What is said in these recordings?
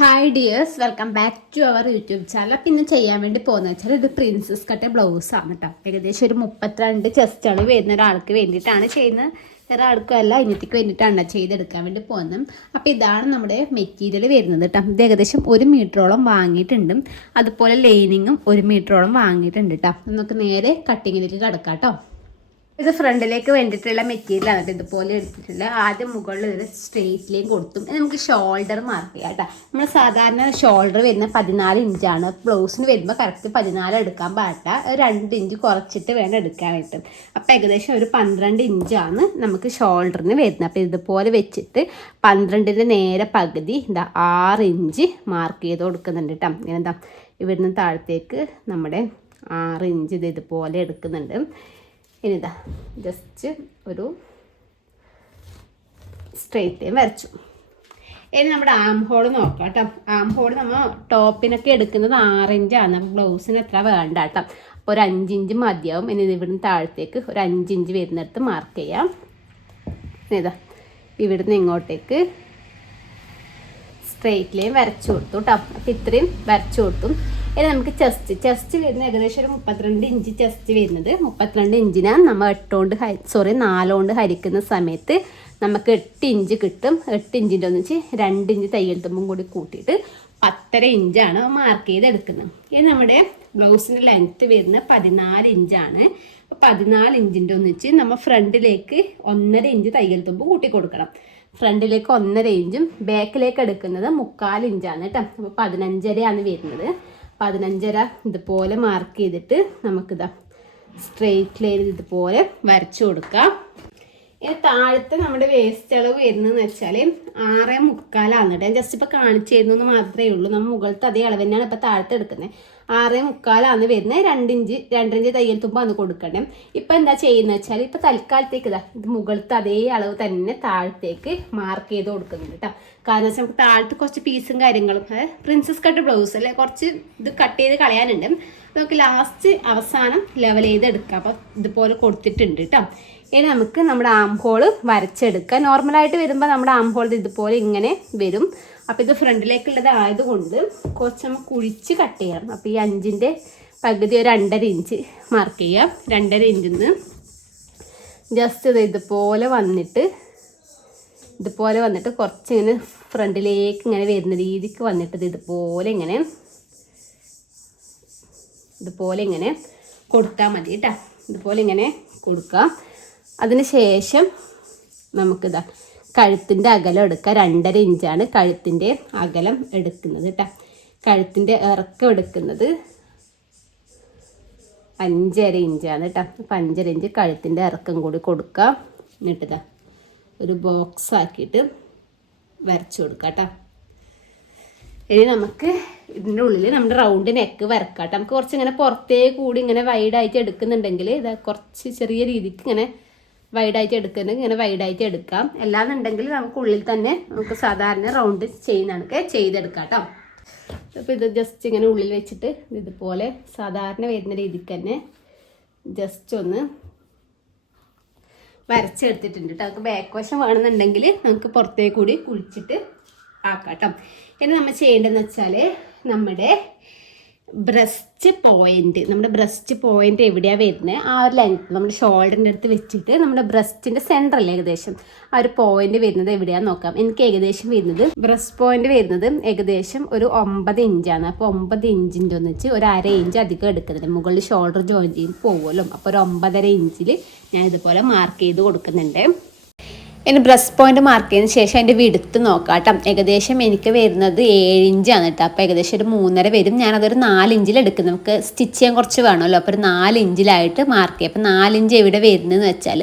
Hi dears, welcome back to our YouTube channel. അപ്പം ഇന്ന് ചെയ്യാൻ വേണ്ടി പോകുന്നത് വെച്ചാൽ ഇത് പ്രിൻസസ് കട്ട് ബ്ലൗസാണ് കേട്ടോ. ഏകദേശം ഒരു 32 ചെസ്റ്റാണ് വരുന്ന ഒരാൾക്ക് വേണ്ടിയിട്ടാണ് ചെയ്യുന്നത്. ഒരാൾക്കും അല്ല, ഇന്നത്തേക്ക് വേണ്ടിയിട്ടാണ് ചെയ്തെടുക്കാൻ വേണ്ടി പോകുന്നത്. അപ്പോൾ ഇതാണ് നമ്മുടെ മെറ്റീരിയൽ വരുന്നത് കേട്ടോ. ഇത് ഏകദേശം 1 മീറ്ററോളം വാങ്ങിയിട്ടുണ്ട്. അതുപോലെ ലൈനിങ്ങും 1 മീറ്ററോളം വാങ്ങിയിട്ടുണ്ട് കേട്ടോ. നമുക്ക് നേരെ കട്ടിങ്ങിലേക്ക് കിടക്കാം കേട്ടോ. ഇത് ഫ്രണ്ടിലേക്ക് വേണ്ടിയിട്ടുള്ള മെറ്റീരിയലാണ് കേട്ടോ. ഇതുപോലെ എടുത്തിട്ടുള്ള ആദ്യം മുകളിൽ ഒരു സ്ട്രെയിറ്റ് ലൈൻ കൊടുത്തും നമുക്ക് ഷോൾഡർ മാർക്ക് ചെയ്യാം കേട്ടോ. നമ്മൾ സാധാരണ ഷോൾഡർ വരുന്ന 14 ഇഞ്ചാണ്. ബ്ലൗസിന് വരുമ്പോൾ കറക്റ്റ് 14 എടുക്കാൻ പാടില്ല, 2 ഇഞ്ച് കുറച്ചിട്ട് വേണം എടുക്കാനായിട്ട്. അപ്പോൾ ഏകദേശം ഒരു 12 ഇഞ്ചാണ് നമുക്ക് ഷോൾഡറിന് വരുന്നത്. അപ്പോൾ ഇതുപോലെ വെച്ചിട്ട് 12ൻ്റെ നേരെ പകുതി 6 ഇഞ്ച് മാർക്ക് ചെയ്ത് കൊടുക്കുന്നുണ്ട് കേട്ടോ. ഇങ്ങനെ ഇവിടുന്ന് താഴത്തേക്ക് നമ്മുടെ 6 ഇഞ്ച് ഇതുപോലെ എടുക്കുന്നുണ്ട്. ഇനിതാ ജസ്റ്റ് ഒരു സ്ട്രെയിറ്റ് ലൈൻ വരച്ചു. ഇനി നമ്മുടെ ആം ഹോൾ നോക്കാം കേട്ടോ. ആം ഹോൾ നമ്മൾ ടോപ്പിനൊക്കെ എടുക്കുന്നത് 6 ഇഞ്ചാണ്. ബ്ലൗസിന് എത്ര വേണ്ട കേട്ടോ. അപ്പോൾ ഒരു 5 ഇഞ്ച് മതിയാവും. ഇനി ഇവിടുന്ന് താഴത്തേക്ക് ഒരു 5 ഇഞ്ച് വരുന്നിടത്ത് മാർക്ക് ചെയ്യാം. ഇതാ ഇവിടുന്ന് ഇങ്ങോട്ടേക്ക് സ്ട്രെയിറ്റ് ലൈൻ വരച്ചു കൊടുത്തു കേട്ടോ. അപ്പോൾ ഇത്രയും വരച്ചു കൊടുത്തു. ഇനി നമുക്ക് ചെസ്റ്റ് വരുന്നത് ഏകദേശം ഒരു 32 ഇഞ്ച് ചെസ്റ്റ് വരുന്നത്. 32 ഇഞ്ചിന് നമ്മൾ 4 കൊണ്ട് ഹരിക്കുന്ന സമയത്ത് നമുക്ക് 8 ഇഞ്ച് കിട്ടും. 8 ഇഞ്ചിൻ്റെ ഒന്നിച്ച് 2 ഇഞ്ച് തയ്യൽ തുമ്പും കൂടി കൂട്ടിയിട്ട് 10.5 ഇഞ്ചാണ് മാർക്ക് ചെയ്ത് എടുക്കുന്നത്. ഇനി നമ്മുടെ ബ്ലൗസിൻ്റെ ലെങ്ത്ത് വരുന്നത് 14 ഇഞ്ചാണ്. 14 ഇഞ്ചിൻ്റെ ഒന്നിച്ച് നമ്മൾ ഫ്രണ്ടിലേക്ക് 1.5 ഇഞ്ച് തയ്യൽ തുമ്പ് കൂട്ടി കൊടുക്കണം. ഫ്രണ്ടിലേക്ക് 1.5 ഇഞ്ചും ബാക്കിലേക്ക് എടുക്കുന്നത് 3/4 ഇഞ്ചാണ് കേട്ടോ. അപ്പോൾ 15.5 വരുന്നത്. 15.5 ഇതുപോലെ മാർക്ക് ചെയ്തിട്ട് നമുക്കിതാ സ്ട്രെയിറ്റ് ലൈൻ ഇതുപോലെ വരച്ചു കൊടുക്കാം. ഇനി താഴത്തെ നമ്മുടെ വേസ്റ്റ് അളവ് വരുന്നതെന്ന് വെച്ചാൽ 6.75 കേട്ടോ. ഞാൻ ജസ്റ്റ് ഇപ്പോൾ കാണിച്ചു തരുന്നത് മാത്രമേ ഉള്ളൂ. നമ്മൾ മുകളിലത്തെ അതേ അളവ് തന്നെയാണ് ഇപ്പോൾ താഴത്തെ എടുക്കുന്നത്. 6.75 വരുന്നത്. 2 ഇഞ്ച് തയ്യൽ തുമ്പാണ് കൊടുക്കണ്ടേ. ഇപ്പം എന്താ ചെയ്യുന്നത് വെച്ചാൽ ഇപ്പോൾ തൽക്കാലത്തേക്ക് ഇത് മുകളിലത്തെ അതേ അളവ് തന്നെ താഴത്തേക്ക് മാർക്ക് ചെയ്ത് കൊടുക്കുന്നുണ്ട് കേട്ടോ. കാരണം വെച്ചാൽ നമുക്ക് താഴത്ത് കുറച്ച് പീസും കാര്യങ്ങളും, പ്രിൻസസ് കട്ട് ബ്ലൗസ് അല്ലേ, കുറച്ച് ഇത് കട്ട് ചെയ്ത് കളയാനുണ്ട്. നമുക്ക് ലാസ്റ്റ് അവസാനം ലെവൽ ചെയ്ത് എടുക്കാം. അപ്പം ഇതുപോലെ കൊടുത്തിട്ടുണ്ട് കേട്ടോ. ഇനി നമുക്ക് നമ്മുടെ ആം ഹോൾ വരച്ചെടുക്കാം. നോർമലായിട്ട് വരുമ്പോൾ നമ്മുടെ ആം ഹോൾ ഇതുപോലെ ഇങ്ങനെ വരും. അപ്പോൾ ഇത് ഫ്രണ്ടിലേക്കുള്ളത് ആയതുകൊണ്ട് കുറച്ച് നമുക്ക് കുഴിച്ച് കട്ട് ചെയ്യണം. അപ്പോൾ ഈ 5ൻ്റെ പകുതി ഒരു 2.5 ഇഞ്ച് മാർക്ക് ചെയ്യാം. 2.5 ഇഞ്ചിൽ നിന്ന് ജസ്റ്റ് ഇതുപോലെ വന്നിട്ട് കുറച്ചിങ്ങനെ ഫ്രണ്ടിലേക്ക് ഇങ്ങനെ വരുന്ന രീതിക്ക് വന്നിട്ട് ഇതുപോലെ ഇങ്ങനെ കൊടുത്താൽ മതി കേട്ടോ. ഇതുപോലെ ഇങ്ങനെ കൊടുക്കാം. അതിന് ശേഷം നമുക്കിതാ കഴുത്തിൻ്റെ അകലം എടുക്കുക. 2.5 ഇഞ്ചാണ് കഴുത്തിൻ്റെ അകലം എടുക്കുന്നത് കേട്ടോ. കഴുത്തിൻ്റെ ഇറക്കം എടുക്കുന്നത് 5.5 ഇഞ്ചാണ് കേട്ടോ. അപ്പം 5.5 ഇഞ്ച് കഴുത്തിൻ്റെ ഇറക്കം കൂടി കൊടുക്കുക. എന്നിട്ടിതാ ഒരു ബോക്സ് ആക്കിയിട്ട് വരച്ചു കൊടുക്കാം കേട്ടോ. ഇനി നമുക്ക് ഇതിൻ്റെ ഉള്ളിൽ നമ്മുടെ റൗണ്ട് നെക്ക് വരക്കാം കേട്ടോ. നമുക്ക് കുറച്ച് ഇങ്ങനെ പുറത്തേക്ക് കൂടി ഇങ്ങനെ വൈഡായിട്ട് എടുക്കുന്നുണ്ടെങ്കിൽ ഇതാ കുറച്ച് ചെറിയ രീതിക്ക് ഇങ്ങനെ വൈഡായിട്ട് എടുക്കുന്നുണ്ടെങ്കിൽ ഇങ്ങനെ വൈഡായിട്ട് എടുക്കാം. അല്ലാന്നുണ്ടെങ്കിൽ നമുക്ക് ഉള്ളിൽ തന്നെ നമുക്ക് സാധാരണ റൗണ്ട് ചെയ്യുന്നതൊക്കെ ചെയ്തെടുക്കാം കേട്ടോ. അപ്പോൾ ഇത് ജസ്റ്റ് ഇങ്ങനെ ഉള്ളിൽ വെച്ചിട്ട് ഇതുപോലെ സാധാരണ വരുന്ന രീതിക്ക് തന്നെ ജസ്റ്റ് ഒന്ന് വരച്ചെടുത്തിട്ടുണ്ട് കേട്ടോ. നമുക്ക് ബാക്ക് വശം വേണമെന്നുണ്ടെങ്കിൽ നമുക്ക് പുറത്തേക്ക് കൂടി കുഴിച്ചിട്ട് ആക്കാം കേട്ടോ. ഇനി നമ്മൾ ചെയ്യേണ്ടതെന്ന് വെച്ചാൽ നമ്മുടെ ബ്രസ്റ്റ് പോയിന്റ് എവിടെയാണ് വരുന്നത് ആ ഒരു ലെങ്ത്ത് നമ്മുടെ ഷോൾഡറിൻ്റെ അടുത്ത് വെച്ചിട്ട് നമ്മുടെ ബ്രസ്റ്റിൻ്റെ സെൻറ്ററല്ലേ ഏകദേശം ആ ഒരു പോയിന്റ് വരുന്നത് എവിടെയാണെന്ന് നോക്കാം. എനിക്ക് ഏകദേശം വരുന്നത് ബ്രസ്റ്റ് പോയിന്റ് വരുന്നത് ഏകദേശം ഒരു 9 ഇഞ്ചാണ്. അപ്പോൾ 9 ഇഞ്ചിൻ്റെ ഒന്നിച്ച് ഒരു 1/2 ഇഞ്ച് അധികം എടുക്കുന്നുണ്ട്. മുകളിൽ ഷോൾഡർ ജോയിൻ ചെയ്ത് പോകുമല്ലോ. അപ്പോൾ ഒരു 9.5 ഇഞ്ചിൽ ഞാൻ ഇതുപോലെ മാർക്ക് ചെയ്ത് കൊടുക്കുന്നുണ്ട്. ഇനി ബ്രസ്റ്റ് പോയിന്റ് മാർക്ക് ചെയ്തതിന് ശേഷം അതിൻ്റെ വിടുത്ത് നോക്കാം കേട്ടോ. ഏകദേശം എനിക്ക് വരുന്നത് 7 ഇഞ്ചാണ് കേട്ടോ. അപ്പോൾ ഏകദേശം ഒരു 3.5 വരും. ഞാനതൊരു 4 ഇഞ്ചിൽ എടുക്കുന്നത്. നമുക്ക് സ്റ്റിച്ച് ചെയ്യാൻ കുറച്ച് വേണമല്ലോ. അപ്പോൾ ഒരു 4 ഇഞ്ചിലായിട്ട് മാർക്ക് ചെയ്യാം. അപ്പോൾ 4 ഇഞ്ച് എവിടെ വരുന്നതെന്ന് വെച്ചാൽ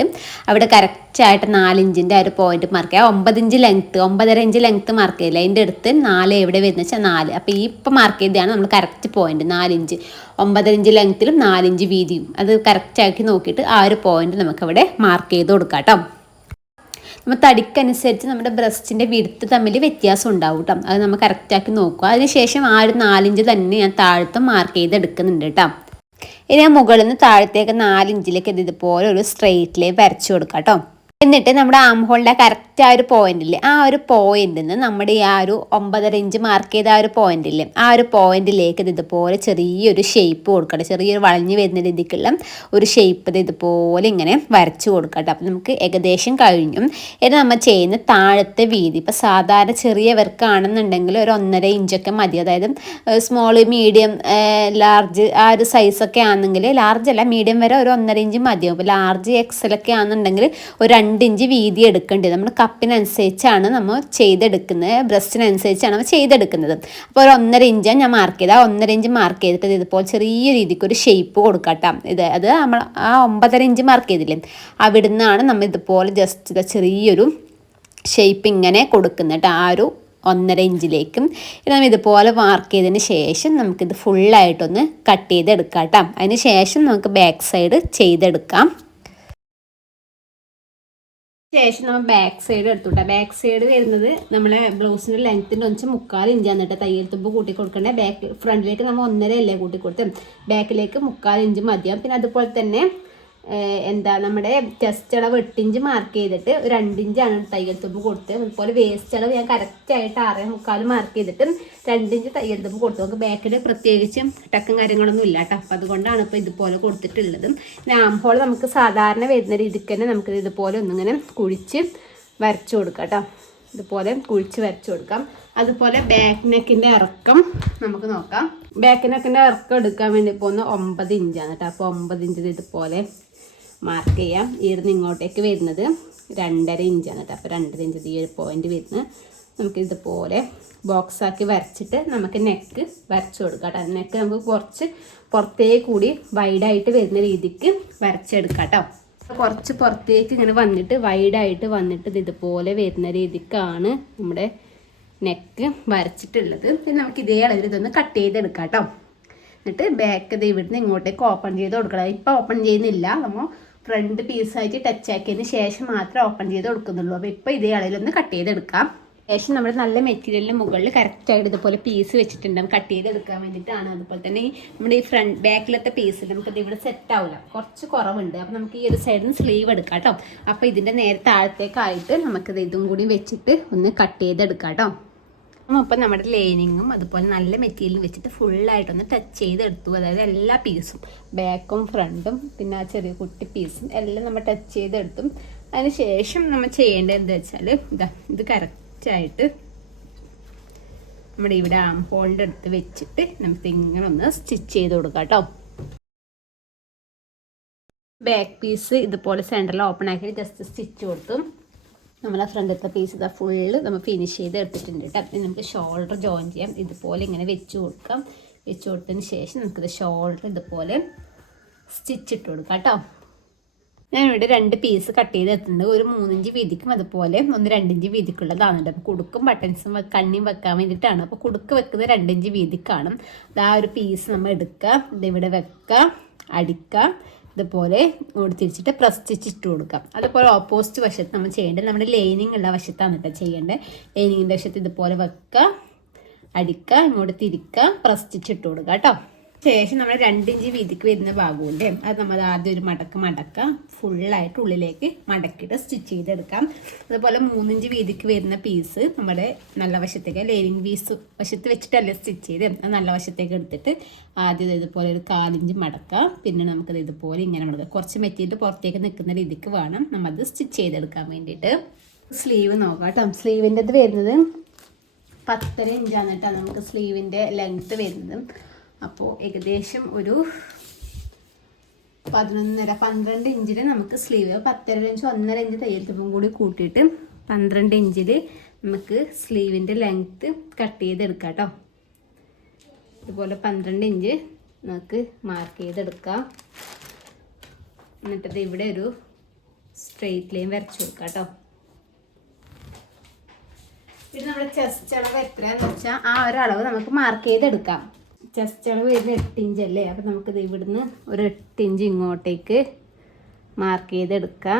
അവിടെ കറക്റ്റായിട്ട് 4 ഇഞ്ചിൻ്റെ ആ ഒരു പോയിന്റ് മാർക്ക് ചെയ്യാം. 9 inch length 9.5 inch length mark ചെയ്യില്ല. അതിൻ്റെ അടുത്ത് 4 എവിടെ വരുന്നത് വെച്ചാൽ 4. അപ്പോൾ ഈ ഇപ്പം മാർക്ക് ചെയ്തതാണ് നമ്മൾ കറക്റ്റ് പോയിന്റ് 4 ഇഞ്ച്. 9.5 ഇഞ്ച് ലെങ്ത്തിലും 4 ഇഞ്ച് വീതിയും അത് കറക്റ്റാക്കി നോക്കിയിട്ട് ആ ഒരു പോയിന്റ് നമുക്കവിടെ മാർക്ക് ചെയ്ത് കൊടുക്കാം കേട്ടോ. നമ്മൾ തടിക്കനുസരിച്ച് നമ്മുടെ ബ്രസ്റ്റിൻ്റെ വിടുത്ത് തമ്മിൽ വ്യത്യാസം ഉണ്ടാവും കേട്ടോ. അത് നമ്മൾ കറക്റ്റാക്കി നോക്കുക. അതിനുശേഷം ആ ഒരു 4 ഇഞ്ച് തന്നെ ഞാൻ താഴത്തും മാർക്ക് ചെയ്ത് എടുക്കുന്നുണ്ട് കേട്ടോ. ഇനി ഞാൻ മുകളിൽ നിന്ന് താഴത്തേക്ക് 4 ഇഞ്ചിലേക്ക് ഇതുപോലെ ഒരു സ്ട്രെയിറ്റ് ലൈൻ വരച്ചു കൊടുക്കാം കേട്ടോ. എന്നിട്ട് നമ്മുടെ ആം ഹോളിൻ്റെ കറക്റ്റ് ആ ഒരു പോയിന്റില്ലേ, ആ ഒരു പോയിന്റിൽ നിന്ന് നമ്മുടെ ഈ ആ ഒരു 9.5 ഇഞ്ച് മാർക്ക് ചെയ്ത ആ ഒരു പോയിന്റില്ലേ, ആ ഒരു പോയിന്റിലേക്ക് ഇതുപോലെ ചെറിയൊരു ഷേപ്പ് കൊടുക്കട്ടെ. ചെറിയൊരു വളഞ്ഞു വരുന്ന രീതിക്കുള്ള ഒരു ഷേപ്പ് ഇതുപോലെ ഇങ്ങനെ വരച്ച് കൊടുക്കട്ടെ. അപ്പം നമുക്ക് ഏകദേശം കഴിഞ്ഞു. ഇത് നമ്മൾ ചെയ്യുന്ന താഴത്തെ വീതി ഇപ്പോൾ സാധാരണ ചെറിയവർക്കാണെന്നുണ്ടെങ്കിൽ ഒരു 1.5 ഇഞ്ചൊക്കെ മതി. അതായത് സ്മോൾ, മീഡിയം, ലാർജ് ആ ഒരു സൈസൊക്കെ ആണെങ്കിൽ, ലാർജ് അല്ല മീഡിയം വരെ ഒരു 1.5 ഇഞ്ച് മതിയാവും. ഇപ്പോൾ ലാർജ് എക്സലൊക്കെ ആണെന്നുണ്ടെങ്കിൽ ഒരു 2 ഇഞ്ച് വീതി എടുക്കേണ്ടത്. നമ്മൾ കപ്പിനനുസരിച്ചാണ് നമ്മൾ ചെയ്തെടുക്കുന്നത്, ബ്രസ്റ്റിനനുസരിച്ചാണ് നമ്മൾ ചെയ്തെടുക്കുന്നത്. അപ്പോൾ ഒരു 1.5 ഇഞ്ചാണ് ഞാൻ മാർക്ക് ചെയ്ത്. ആ 1.5 ഇഞ്ച് മാർക്ക് ചെയ്തിട്ട് ഇതുപോലെ ചെറിയ രീതിക്ക് ഒരു ഷേപ്പ് കൊടുക്കട്ടാം. അത് നമ്മൾ ആ 9.5 ഇഞ്ച് മാർക്ക് ചെയ്തില്ലേ, അവിടെ നിന്നാണ് നമ്മൾ ഇതുപോലെ ജസ്റ്റ് ചെറിയൊരു ഷേപ്പ് ഇങ്ങനെ കൊടുക്കുന്നത്. ആ ഒരു 1.5 ഇഞ്ചിലേക്കും നമ്മൾ ഇതുപോലെ മാർക്ക് ചെയ്തതിന് ശേഷം നമുക്കിത് ഫുള്ളായിട്ടൊന്ന് കട്ട് ചെയ്തെടുക്കാം കേട്ടോ. അതിന് ശേഷം നമുക്ക് ബാക്ക് സൈഡ് ചെയ്തെടുക്കാം. ശേഷം നമ്മൾ ബാക്ക് സൈഡ് എടുത്തുട്ടാ. ബാക്ക് സൈഡ് വരുന്നത് നമ്മളെ ബ്ലൗസിൻ്റെ ലെങ്ത്തിൻ്റെ 1/4 ഇഞ്ചാണ് കേട്ടോ തയ്യൽ തുമ്പ് കൂട്ടി കൊടുക്കണ്ടേ. ബാക്ക് ഫ്രണ്ടിലേക്ക് നമ്മൾ 1.5 അല്ലേ കൂട്ടി കൊടുത്ത്, ബാക്കിലേക്ക് 1/4 ഇഞ്ച് മതിയാവും. പിന്നെ അതുപോലെ തന്നെ നമ്മുടെ ചെസ്റ്റ് അളവ് 8 ഇഞ്ച് മാർക്ക് ചെയ്തിട്ട് 2 ഇഞ്ചാണ് തയ്യൽ തുമ്പ് കൊടുത്ത്. അതുപോലെ വേസ്റ്റ് അളവ് ഞാൻ കറക്റ്റായിട്ട് 6.25 മാർക്ക് ചെയ്തിട്ട് 2 ഇഞ്ച് തയ്യൽ തുമ്പ് കൊടുത്തു. നമുക്ക് ബാക്കിൽ പ്രത്യേകിച്ചും ടക്കും കാര്യങ്ങളൊന്നും ഇല്ല കേട്ടോ. അപ്പം അതുകൊണ്ടാണ് ഇപ്പോൾ ഇതുപോലെ കൊടുത്തിട്ടുള്ളത്. ആം ഹോൾ നമുക്ക് സാധാരണ വരുന്ന രീതിക്ക് തന്നെ നമുക്ക് ഇതുപോലെ ഒന്നിങ്ങനെ കുഴിച്ച് വരച്ചു കൊടുക്കാം കേട്ടോ. ഇതുപോലെ കുഴിച്ച് വരച്ചു കൊടുക്കാം. അതുപോലെ ബാക്ക് നെക്കിൻ്റെ ഇറക്കം നമുക്ക് നോക്കാം. ബാക്ക് നെക്കിൻ്റെ ഇറക്കം എടുക്കാൻ വേണ്ടി പോകുന്ന 9 ഇഞ്ചാണ് കേട്ടോ. അപ്പോൾ 9 ഇഞ്ച് ഇതുപോലെ മാർക്ക് ചെയ്യാം. ഇവിടുന്ന് ഇങ്ങോട്ടേക്ക് വരുന്നത് 2.5 ഇഞ്ചാണ് കേട്ടോ. അപ്പോൾ 2.5 ഇഞ്ച് ഈ ഒരു പോയിന്റ് വരുന്നത് നമുക്ക് ഇതുപോലെ ബോക്സാക്കി വരച്ചിട്ട് നമുക്ക് നെക്ക് വരച്ചു കൊടുക്കാം കേട്ടോ. നെക്ക് നമുക്ക് കുറച്ച് പുറത്തേക്ക് കൂടി വൈഡായിട്ട് വരുന്ന രീതിക്ക് വരച്ചെടുക്കാം കേട്ടോ. കുറച്ച് പുറത്തേക്ക് ഇങ്ങനെ വന്നിട്ട് വൈഡായിട്ട് വന്നിട്ട് ഇതുപോലെ വരുന്ന രീതിക്കാണ് നമ്മുടെ നെക്ക് വരച്ചിട്ടുള്ളത്. പിന്നെ നമുക്ക് ഇതേ അളവിൽ ഇതൊന്ന് കട്ട് ചെയ്തെടുക്കാം കേട്ടോ. എന്നിട്ട് ബാക്ക് ഇവിടുന്ന് ഇങ്ങോട്ടേക്ക് ഓപ്പൺ ചെയ്ത് കൊടുക്കണം. ഇപ്പോൾ ഓപ്പൺ ചെയ്യുന്നില്ല, നമ്മൾ ഫ്രണ്ട് പീസായിട്ട് ടച്ച് ആക്കിയതിന് ശേഷം മാത്രമേ ഓപ്പൺ ചെയ്ത് കൊടുക്കുന്നുള്ളൂ. അപ്പോൾ ഇപ്പോൾ ഇതേ അളവിലൊന്ന് കട്ട് ചെയ്തെടുക്കാം. ശേഷം നമ്മൾ നല്ല മെറ്റീരിയലിന് മുകളിൽ കറക്റ്റായിട്ട് ഇതുപോലെ പീസ് വെച്ചിട്ടുണ്ടാകും കട്ട് ചെയ്തെടുക്കാൻ വേണ്ടിയിട്ടാണ്. അതുപോലെ തന്നെ നമ്മുടെ ഈ ഫ്രണ്ട് ബാക്കിലത്തെ പീസ് നമുക്കിത് ഇവിടെ സെറ്റ് ആവില്ല, കുറച്ച് കുറവുണ്ട്. അപ്പോൾ നമുക്ക് ഈ ഒരു സൈഡിൽ നിന്ന് സ്ലീവ് എടുക്കാം കേട്ടോ. അപ്പോൾ ഇതിൻ്റെ നേരെ താഴത്തേക്കായിട്ട് നമുക്കിത് ഇതും കൂടി വെച്ചിട്ട് ഒന്ന് കട്ട് ചെയ്തെടുക്കാം കേട്ടോ. അപ്പം നമ്മുടെ ലൈനിങ്ങും അതുപോലെ നല്ല മെറ്റീരിയലും വെച്ചിട്ട് ഫുള്ളായിട്ടൊന്ന് ടച്ച് ചെയ്തെടുത്തു. അതായത് എല്ലാ പീസും ബാക്കും ഫ്രണ്ടും പിന്നെ ആ ചെറിയ കുട്ടി പീസും എല്ലാം നമ്മൾ ടച്ച് ചെയ്തെടുത്തു. അതിന് ശേഷം നമ്മൾ ചെയ്യേണ്ടത് എന്താ വെച്ചാൽ ഇത് കറക്റ്റായിട്ട് നമ്മുടെ ഇവിടെ ആം ഹോളിൻ്റെ അടുത്ത് വെച്ചിട്ട് നമുക്ക് ഇങ്ങനെ ഒന്ന് സ്റ്റിച്ച് ചെയ്ത് കൊടുക്കാം കേട്ടോ. ബാക്ക് പീസ് ഇതുപോലെ സെൻറ്ററിൽ ഓപ്പൺ ആക്കി ജസ്റ്റ് സ്റ്റിച്ച് കൊടുത്തു. നമ്മളെ ഫ്രണ്ടിലത്തെ പീസ് ഇതാ ഫുള്ള് നമ്മൾ ഫിനിഷ് ചെയ്ത് എടുത്തിട്ടുണ്ട് കേട്ടോ. അപ്പം നമുക്ക് ഷോൾഡർ ജോയിൻ ചെയ്യാം. ഇതുപോലെ ഇങ്ങനെ വെച്ച് കൊടുക്കാം. വെച്ച് കൊടുത്തതിന് ശേഷം നമുക്കിത് ഷോൾഡർ ഇതുപോലെ സ്റ്റിച്ച് ഇട്ട് കൊടുക്കാം കേട്ടോ. ഞാനിവിടെ 2 പീസ് കട്ട് ചെയ്ത് എടുത്തിട്ടുണ്ട്. ഒരു 3 ഇഞ്ച് വീതിക്കും അതുപോലെ 2 ഇഞ്ച് വീതിക്കുള്ളതാണ് കേട്ടോ. അപ്പോൾ കുടുക്കും ബട്ടൺസും കണ്ണിയും വെക്കാൻ വേണ്ടിയിട്ടാണ്. അപ്പോൾ കുടുക്ക് വെക്കുന്നത് 2 ഇഞ്ച് വീതിക്കാണ്. ആ ഒരു പീസ് നമ്മൾ എടുക്കുക, ഇതിവിടെ വെക്കുക, അടിക്കുക, ഇതുപോലെ തിരിച്ചിട്ട് പ്രസ് സ്റ്റിച്ച് ഇട്ട് കൊടുക്കാം. അതുപോലെ ഓപ്പോസിറ്റ് വശത്ത് നമ്മൾ ചെയ്യേണ്ടത് നമ്മുടെ ലൈനിങ് ഉള്ള വശത്താണ് കേട്ടോ ചെയ്യേണ്ടത്. ലൈനിങ്ങിൻ്റെ വശത്ത് ഇതുപോലെ വെക്കുക, അടിക്കുക, ഇങ്ങോട്ട് തിരിക്കുക, പ്രസ് സ്റ്റിച്ച് ഇട്ട് കൊടുക്കുക കേട്ടോ. ശേഷം നമ്മൾ 2 ഇഞ്ച് വീതിക്ക് വരുന്ന ഭാഗമുണ്ട്, അത് നമ്മൾ ആദ്യം ഒരു മടക്കുക, ഫുള്ളായിട്ട് ഉള്ളിലേക്ക് മടക്കിയിട്ട് സ്റ്റിച്ച് ചെയ്തെടുക്കാം. അതുപോലെ 3 ഇഞ്ച് വീതിക്ക് വരുന്ന പീസ് നമ്മുടെ നല്ല വശത്തേക്ക് ലൈനിങ് പീസ് വശത്ത് വെച്ചിട്ടല്ലേ സ്റ്റിച്ച് ചെയ്ത് അത് നല്ല വശത്തേക്ക് എടുത്തിട്ട് ആദ്യം ഇതുപോലെ ഒരു 4 ഇഞ്ച് മടക്കുക. പിന്നെ നമുക്കത് ഇതുപോലെ ഇങ്ങനെ മടക്കുക. കുറച്ച് മെറ്റീരിയൽ പുറത്തേക്ക് നിൽക്കുന്ന രീതിക്ക് വേണം നമ്മളത് സ്റ്റിച്ച് ചെയ്തെടുക്കാൻ വേണ്ടിയിട്ട്. സ്ലീവ് നോക്കാം കേട്ടോ. സ്ലീവിൻ്റെത് വരുന്നത് 10.5 ഇഞ്ചാണ് കേട്ടോ നമുക്ക് സ്ലീവിൻ്റെ ലെങ്ത്ത് വരുന്നത്. അപ്പോൾ ഏകദേശം ഒരു 11.5-12 ഇഞ്ചിൽ നമുക്ക് സ്ലീവ് 10.5 ഇഞ്ച് 1.5 ഇഞ്ച് തയ്യൽ തുമ്പും കൂടി കൂട്ടിയിട്ട് 12 ഇഞ്ചിൽ നമുക്ക് സ്ലീവിൻ്റെ ലെങ്ത്ത് കട്ട് ചെയ്തെടുക്കാം കേട്ടോ. ഇതുപോലെ 12 ഇഞ്ച് നമുക്ക് മാർക്ക് ചെയ്തെടുക്കാം. എന്നിട്ടത് ഇവിടെ ഒരു സ്ട്രെയിറ്റ് ലൈൻ വരച്ചു കൊടുക്കാം കേട്ടോ. ഇത് നമ്മുടെ ചെസ്റ്റ് അളവ് എത്രയാണെന്ന് വെച്ചാൽ ആ ഒരു അളവ് നമുക്ക് മാർക്ക് ചെയ്തെടുക്കാം. ചെസ്റ്റ് അളവ് വരുന്ന 8 ഇഞ്ച് അല്ലേ. അപ്പോൾ നമുക്കിത് ഇവിടുന്ന് ഒരു 8 ഇഞ്ച് ഇങ്ങോട്ടേക്ക് മാർക്ക് ചെയ്തെടുക്കാം.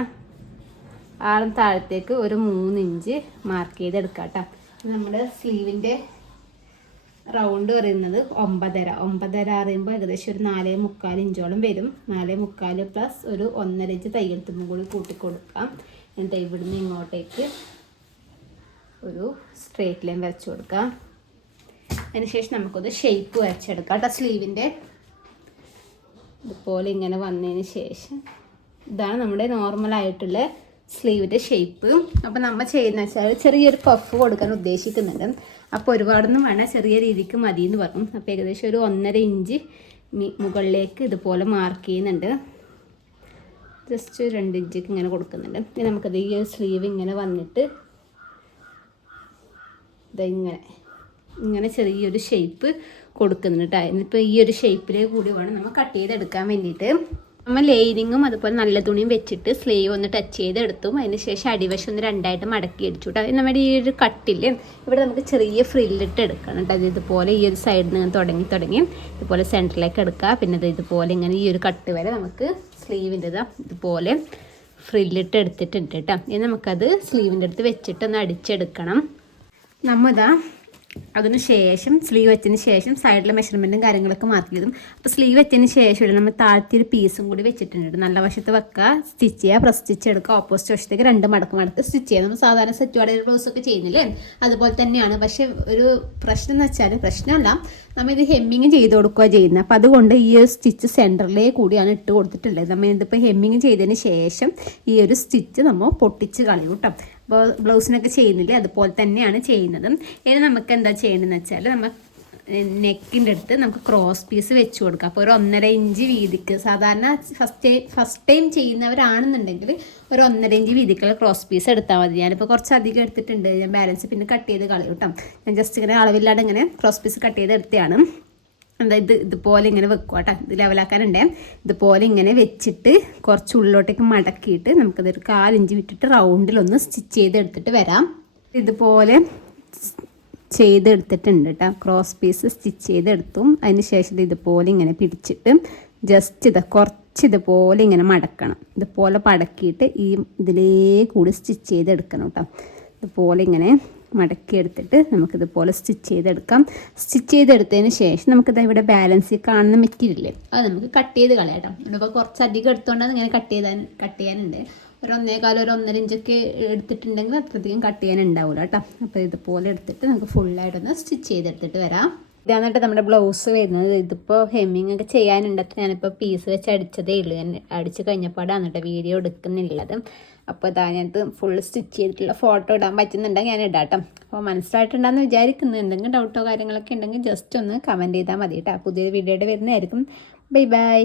ആളും താഴത്തേക്ക് ഒരു 3 ഇഞ്ച് മാർക്ക് ചെയ്തെടുക്കാം കേട്ടോ. നമ്മുടെ സ്ലീവിൻ്റെ റൗണ്ട് പറയുന്നത് 9.5 അറിയുമ്പോൾ ഏകദേശം ഒരു 4.25 ഇഞ്ചോളം വരും. 4.25 പ്ലസ് ഒരു 1.5 ഇഞ്ച് തയ്യൽ തുമ്പും കൂടി കൂട്ടിക്കൊടുക്കാം. എന്നിട്ട് ഇവിടുന്ന് ഇങ്ങോട്ടേക്ക് ഒരു സ്ട്രേറ്റ് ലൈൻ വരച്ചു കൊടുക്കാം. അതിനുശേഷം നമുക്കൊന്ന് ഷേപ്പ് വരച്ചെടുക്കാം കേട്ടോ. സ്ലീവിൻ്റെ ഇതുപോലെ ഇങ്ങനെ വന്നതിന് ശേഷം ഇതാണ് നമ്മുടെ നോർമലായിട്ടുള്ള സ്ലീവിൻ്റെ ഷേപ്പ്. അപ്പോൾ നമ്മൾ ചെയ്യുന്ന വെച്ചാൽ ചെറിയൊരു പഫ് കൊടുക്കാൻ ഉദ്ദേശിക്കുന്നുണ്ട്. അപ്പോൾ ഒരുപാടൊന്നും വേണം, ചെറിയ രീതിക്ക് മതി എന്ന് പറഞ്ഞു. അപ്പോൾ ഏകദേശം ഒരു 1.5 ഇഞ്ച് മുകളിലേക്ക് ഇതുപോലെ മാർക്ക് ചെയ്യുന്നുണ്ട്. ജസ്റ്റ് 2 ഇഞ്ചിക്ക് ഇങ്ങനെ കൊടുക്കുന്നുണ്ട്. ഇനി നമുക്കത് ഈ ഒരു സ്ലീവ് ഇങ്ങനെ വന്നിട്ട് ഇങ്ങനെ ചെറിയൊരു ഷേപ്പ് കൊടുക്കുന്നുണ്ട് കേട്ടോ. ഇന്നിപ്പോൾ ഈ ഒരു ഷേപ്പിലേക്ക് കൂടി വേണം നമ്മൾ കട്ട് ചെയ്തെടുക്കാൻ വേണ്ടിയിട്ട്. നമ്മൾ ലൈനിങ്ങും അതുപോലെ നല്ല തുണിയും വെച്ചിട്ട് സ്ലീവ് ഒന്ന് ടച്ച് ചെയ്തെടുത്തും അതിന് ശേഷം അടിവശം ഒന്ന് 2ആയിട്ട് മടക്കി അടിച്ചു കേട്ടോ. നമ്മുടെ ഈ ഒരു കട്ടില് ഇവിടെ നമുക്ക് ചെറിയ ഫ്രില്ലിട്ട് എടുക്കണം കേട്ടോ. അത് ഇതുപോലെ ഈ ഒരു സൈഡിൽ നിന്ന് തുടങ്ങി ഇതുപോലെ സെൻറ്ററിലേക്ക് എടുക്കുക. പിന്നെ അത് ഇതുപോലെ ഇങ്ങനെ ഈ ഒരു കട്ട് വരെ നമുക്ക് സ്ലീവിൻ്റെതാ ഇതുപോലെ ഫ്രില്ലിട്ട് എടുത്തിട്ടുണ്ട് കേട്ടോ. ഇനി നമുക്കത് സ്ലീവിൻ്റെ അടുത്ത് വെച്ചിട്ട് ഒന്ന് അടിച്ചെടുക്കണം. നമ്മളിതാ അതിന് ശേഷം സ്ലീവ് വെച്ചതിന് ശേഷം സൈഡിലെ മെഷർമെൻറ്റും കാര്യങ്ങളൊക്കെ മാർക്ക് ചെയ്തും. അപ്പോൾ സ്ലീവ് വെച്ചതിന് ശേഷം നമ്മൾ താഴ്ത്തിയൊരു പീസും കൂടി വെച്ചിട്ടുണ്ട്. നല്ല വശത്ത് വെക്കുക, സ്റ്റിച്ച് ചെയ്യുക, പ്രസ് സ്റ്റിച്ച് എടുക്കുക, ഓപ്പോസിറ്റ് വശത്തേക്ക് 2 മടക്ക് സ്റ്റിച്ച് ചെയ്യുക. നമ്മൾ സാധാരണ സെറ്റ് വാടക ബ്ലൗസൊക്കെ ചെയ്യുന്നില്ലേ, അതുപോലെ തന്നെയാണ്. പക്ഷേ ഒരു പ്രശ്നം എന്ന് വെച്ചാൽ, പ്രശ്നമല്ല, നമ്മളിത് ഹെമ്മിങ് ചെയ്ത് കൊടുക്കുക ചെയ്യുന്നത്. അപ്പോൾ അതുകൊണ്ട് ഈ ഒരു സ്റ്റിച്ച് സെൻറ്ററിലേ കൂടിയാണ് ഇട്ട് കൊടുത്തിട്ടുള്ളത്. നമ്മൾ ഇതിപ്പോൾ ഹെമ്മിങ് ചെയ്തതിന് ശേഷം ഈ ഒരു സ്റ്റിച്ച് നമ്മൾ പൊട്ടിച്ച് കളയും കേട്ടോ. അപ്പോൾ ബ്ലൗസിനൊക്കെ ചെയ്യുന്നില്ലേ, അതുപോലെ തന്നെയാണ് ചെയ്യുന്നത്. ഇനി നമുക്ക് എന്താ ചെയ്യേണ്ടതെന്ന് വെച്ചാൽ, നമ്മൾ നെക്കിൻ്റെ അടുത്ത് നമുക്ക് ക്രോസ് പീസ് വെച്ച് കൊടുക്കാം. അപ്പോൾ ഒരു 1.5 ഇഞ്ച് വീതിക്ക്, സാധാരണ ഫസ്റ്റ് ടൈം ചെയ്യുന്നവരാണെന്നുണ്ടെങ്കിൽ ഒരു 1.5 ഇഞ്ച് വീതിക്കുള്ള ക്രോസ് പീസ് എടുത്താൽ മതി. ഞാനിപ്പോൾ കുറച്ച് അധികം എടുത്തിട്ടുണ്ട്, ഞാൻ ബാലൻസ് പിന്നെ കട്ട് ചെയ്ത് കളയും കേട്ടോ. ഞാൻ ജസ്റ്റ് ഇങ്ങനെ അളവില്ലാതെ ഇങ്ങനെ ക്രോസ് പീസ് കട്ട് ചെയ്ത് എടുത്തതാണ്. ഇതുപോലെ ഇങ്ങനെ വെക്കുക കേട്ടോ. ഇത് ലെവലാക്കാനുണ്ടേ. ഇതുപോലെ ഇങ്ങനെ വെച്ചിട്ട് കുറച്ച് ഉള്ളിലോട്ടേക്ക് മടക്കിയിട്ട് നമുക്കതൊരു 1/4 ഇഞ്ച് വിട്ടിട്ട് റൗണ്ടിലൊന്ന് സ്റ്റിച്ച് ചെയ്തെടുത്തിട്ട് വരാം. ഇതുപോലെ ചെയ്തെടുത്തിട്ടുണ്ട് കേട്ടോ. ക്രോസ് പീസ് സ്റ്റിച്ച് ചെയ്തെടുത്തു. അതിന് ശേഷം ഇതുപോലെ ഇങ്ങനെ പിടിച്ചിട്ട് ജസ്റ്റ് കുറച്ച് ഇതുപോലെ ഇങ്ങനെ മടക്കണം. ഇതുപോലെ മടക്കിയിട്ട് ഈ ഇതിലേ കൂടി സ്റ്റിച്ച് ചെയ്തെടുക്കണം കേട്ടോ. ഇതുപോലെ ഇങ്ങനെ മടക്കിയെടുത്തിട്ട് നമുക്കിതുപോലെ സ്റ്റിച്ച് ചെയ്തെടുക്കാം. സ്റ്റിച്ച് ചെയ്തെടുത്തതിന് ശേഷം നമുക്കിത് ഇവിടെ ബാലൻസ് കാണുന്ന മെറ്റീരിയൽ അത് നമുക്ക് കട്ട് ചെയ്ത് കളയാം. ഇപ്പോൾ കുറച്ചധികം എടുത്തുകൊണ്ടാണ് ഇങ്ങനെ കട്ട് ചെയ്യാനുണ്ട്. ഒരു 1.25 ഒരു 1.5 ഇഞ്ചൊക്കെ എടുത്തിട്ടുണ്ടെങ്കിൽ അത്രയധികം കട്ട് ചെയ്യാനുണ്ടാവില്ല കേട്ടോ. അപ്പോൾ ഇതുപോലെ എടുത്തിട്ട് നമുക്ക് ഫുള്ളായിട്ടൊന്ന് സ്റ്റിച്ച് ചെയ്തെടുത്തിട്ട് വരാം. ഇതാന്നിട്ട് നമ്മുടെ ബ്ലൗസ് വരുന്നത്. ഇതിപ്പോൾ ഹെമ്മിങ് ഒക്കെ ചെയ്യാനുണ്ടപ്പോൾ ഞാനിപ്പോൾ പീസ് വെച്ച് അടിച്ചതേ ഉള്ളൂ. ഞാൻ അടിച്ച് കഴിഞ്ഞപ്പോഴാണ് കേട്ടോ വീഡിയോ എടുക്കുന്നുള്ളത്. അപ്പോൾ ഇതാ ഞാനത് ഫുൾ സ്റ്റിച്ച് ചെയ്തിട്ടുള്ള ഫോട്ടോ ഇടാൻ പറ്റുന്നുണ്ടെങ്കിൽ ഞാൻ ഇടാം കേട്ടോ. അപ്പോൾ മനസ്സിലായിട്ടുണ്ടെന്ന് വിചാരിക്കുന്നു. എന്തെങ്കിലും ഡൗട്ടോ കാര്യങ്ങളൊക്കെ ഉണ്ടെങ്കിൽ ജസ്റ്റ് ഒന്ന് കമൻറ്റ് ചെയ്താൽ മതി കേട്ടോ. പുതിയൊരു വീഡിയോയുടെ വരുന്നതായിരിക്കും. Bye bye.